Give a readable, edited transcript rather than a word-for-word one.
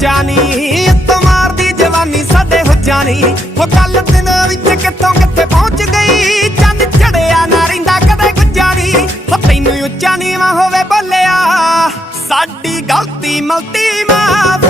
ਉੱਚਾ ਨੀ ਉੱਤੋਂ ਮਾਰਦੀ ਜਵਾਨੀ ਸਾਡੇ ਹੁੱਜਾ ਨੀ ਉਹ ਗੱਲ ਦਿਨਾਂ ਵਿੱਚ ਕਿੱਥੋਂ ਕਿੱਥੇ ਪਹੁੰਚ ਗਈ ਚੰਨ ਚੜਿਆ ਨਾ ਰਹਿੰਦਾ ਕਦੇ ਗੁੱਜਾ ਨੀ ਤੈਨੂੰ ਉੱਚਾ ਨੀਵਾਂ ਹੋਵੇ ਬੋਲਿਆ ਸਾਡੀ ਗਲਤੀ ਮਲਤੀ ਮਾਫ